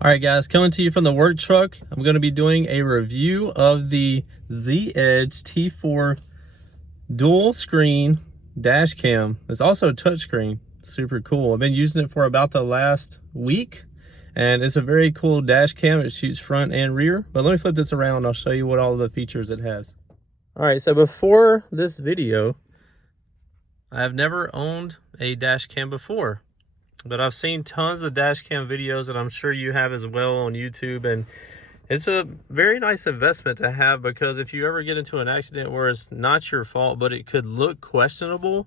All right, guys, coming to you from the work truck. I'm going to be doing a review of the Z-Edge T4 dual screen dash cam. It's also a touchscreen. Super cool. I've been using it for about the last week, and it's a very cool dash cam. It shoots front and rear. But let me flip this around. I'll show you what all the features it has. All right, so before this video, I've never owned a dash cam before. But I've seen tons of dash cam videos that I'm sure you have as well on YouTube, and it's a very nice investment to have, because if you ever get into an accident where it's not your fault but it could look questionable,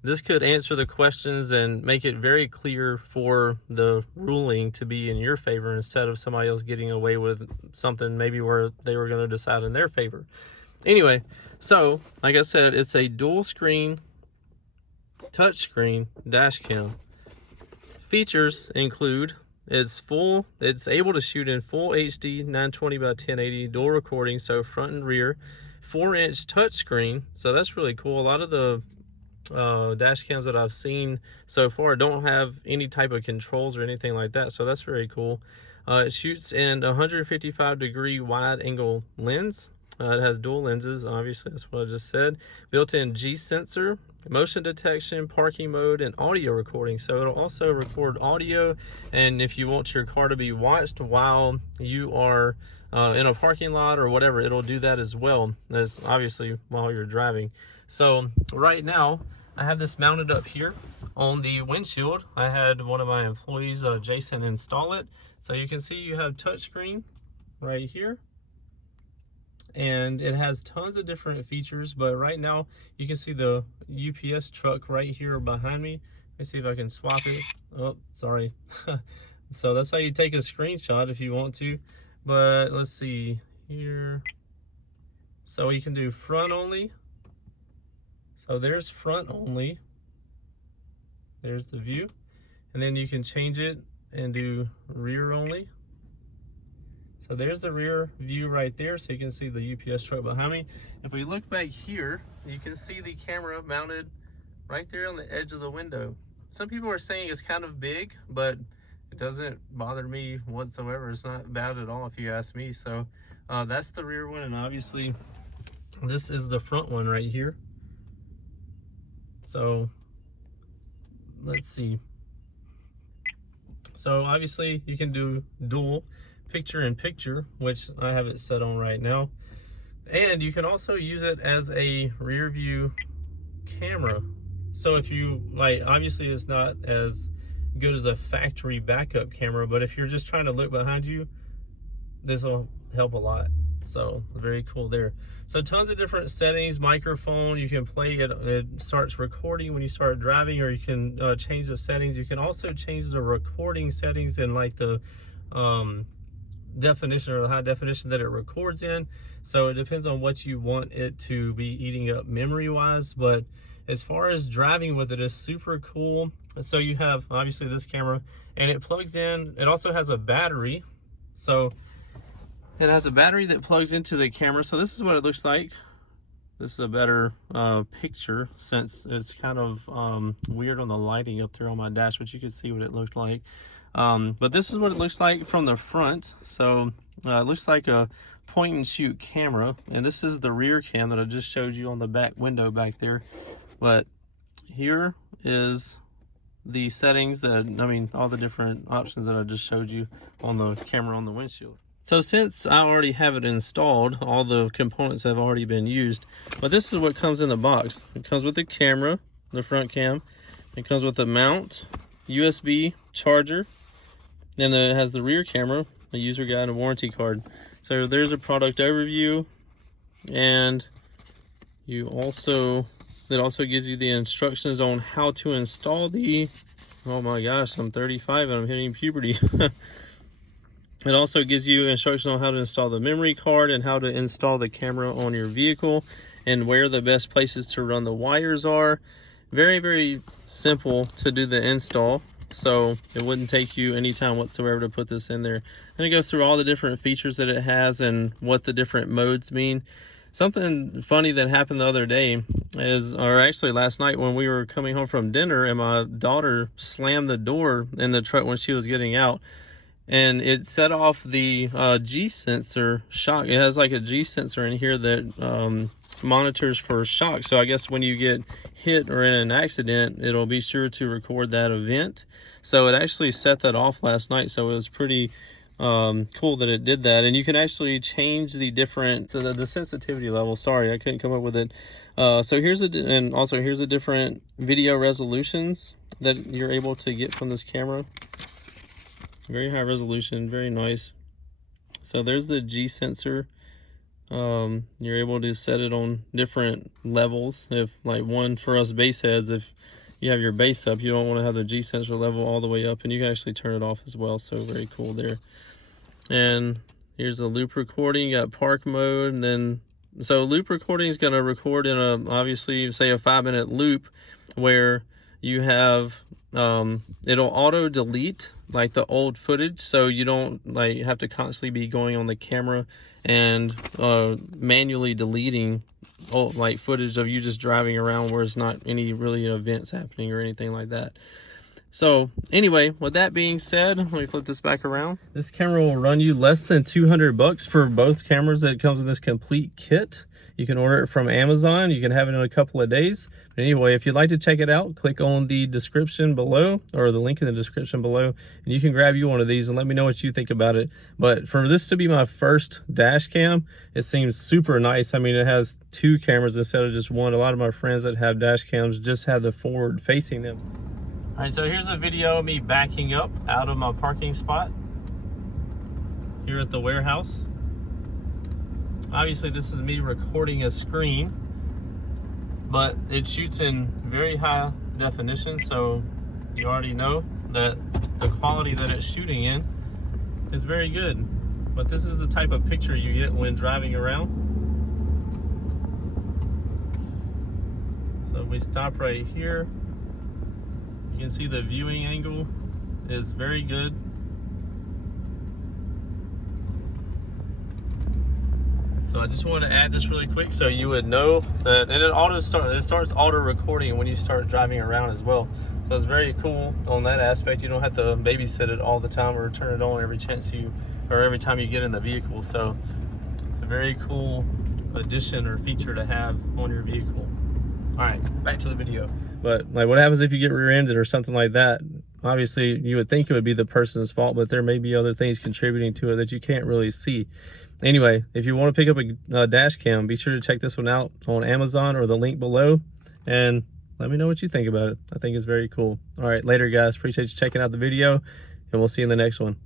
this could answer the questions and make it very clear for the ruling to be in your favor instead of somebody else getting away with something maybe where they were going to decide in their favor. Anyway, so like I said, it's a dual screen touchscreen dash cam. Features include it's able to shoot in full HD 920 by 1080 dual recording, so front and rear, 4-inch touchscreen, so that's really cool. A lot of the dash cams that I've seen so far don't have any type of controls or anything like that, so that's very cool. It shoots in 155-degree wide angle lens. It has dual lenses, obviously, that's what I just said. Built-in G sensor, motion detection, parking mode, and audio recording. So it'll also record audio, and if you want your car to be watched while you are in a parking lot or whatever, it'll do that as well, as obviously while you're driving. So right now, I have this mounted up here on the windshield. I had one of my employees, Jason, install it. So you can see you have touchscreen right here, and it has tons of different features, but right now you can see the UPS truck right here behind me. Let me see if I can swap it. Oh, sorry. So that's how you take a screenshot if you want to, but let's see here. So you can do front only. So there's front only. There's the view, and then you can change it and do rear only. So there's the rear view right there, so you can see the UPS truck behind me. If we look back here, you can see the camera mounted right there on the edge of the window. Some people are saying it's kind of big, but it doesn't bother me whatsoever. It's not bad at all if you ask me. So that's the rear one, and obviously this is the front one right here. So let's see. So obviously you can do dual picture-in-picture, which I have it set on right now, and you can also use it as a rear view camera. So if you like, obviously it's not as good as a factory backup camera, but if you're just trying to look behind you, this will help a lot. So very cool there. So tons of different settings. Microphone, you can play it, it starts recording when you start driving, or you can change the settings. You can also change the recording settings and like the definition or high definition that it records in. So it depends on what you want it to be eating up memory wise, but as far as driving with it is super cool. So you have obviously this camera, and it plugs in. It also has a battery, so it has a battery that plugs into the camera. So this is what it looks like. This is a better picture, since it's kind of weird on the lighting up there on my dash, but you can see what it looked like. But this is what it looks like from the front. So it looks like a point and shoot camera, and this is the rear cam that I just showed you on the back window back there. But here is the settings that, I mean, all the different options that I just showed you on the camera on the windshield. So since I already have it installed, all the components have already been used, but this is what comes in the box. It comes with the camera, the front cam. It comes with the mount, USB charger. Then it has the rear camera, a user guide, and a warranty card. So there's a product overview, and it also gives you the instructions on how to install the, oh my gosh, I'm 35 and I'm hitting puberty. It also gives you instructions on how to install the memory card and how to install the camera on your vehicle and where the best places to run the wires are. Very, very simple to do the install, so it wouldn't take you any time whatsoever to put this in there. And it goes through all the different features that it has and what the different modes mean. Something funny that happened the other day is, or actually last night when we were coming home from dinner, and my daughter slammed the door in the truck when she was getting out. and it set off the G sensor shock. It has like a G sensor in here that monitors for shock. So I guess when you get hit or in an accident, it'll be sure to record that event. So it actually set that off last night. So it was pretty cool that it did that. And you can actually change the different, so the sensitivity level. Sorry, I couldn't come up with it. So here's and also here's the different video resolutions that you're able to get from this camera. Very high resolution, very nice. So there's the G sensor. You're able to set it on different levels. If like one for us bass heads, if you have your bass up, you don't want to have the G sensor level all the way up, and you can actually turn it off as well. So very cool there. And here's a loop recording. You got park mode, and then so loop recording is going to record in a, obviously, say a 5-minute loop where you have it'll auto delete like the old footage, so you don't like have to constantly be going on the camera and manually deleting like footage of you just driving around where it's not any really events happening or anything like that. So anyway, with that being said, let me flip this back around. This camera will run you less than $200 for both cameras that comes in this complete kit. You can order it from Amazon. You can have it in a couple of days. But anyway, if you'd like to check it out, click on the description below, or the link in the description below, and you can grab you one of these and let me know what you think about it. But for this to be my first dash cam, it seems super nice. I mean, it has 2 cameras instead of just one. A lot of my friends that have dash cams just have the forward facing them. All right, so here's a video of me backing up out of my parking spot here at the warehouse. Obviously, this is me recording a screen, but it shoots in very high definition, so you already know that the quality that it's shooting in is very good. But this is the type of picture you get when driving around. So if we stop right here, you can see the viewing angle is very good. So I just wanted to add this really quick so you would know that, and it starts auto recording when you start driving around as well. So it's very cool on that aspect. You don't have to babysit it all the time or turn it on every time you get in the vehicle. So it's a very cool addition or feature to have on your vehicle. All right, back to the video. But like, what happens if you get rear-ended or something like that? Obviously, you would think it would be the person's fault, but there may be other things contributing to it that you can't really see. Anyway, if you want to pick up a dash cam, be sure to check this one out on Amazon or the link below, and let me know what you think about it. I think it's very cool. All right, later guys. Appreciate you checking out the video, and we'll see you in the next one.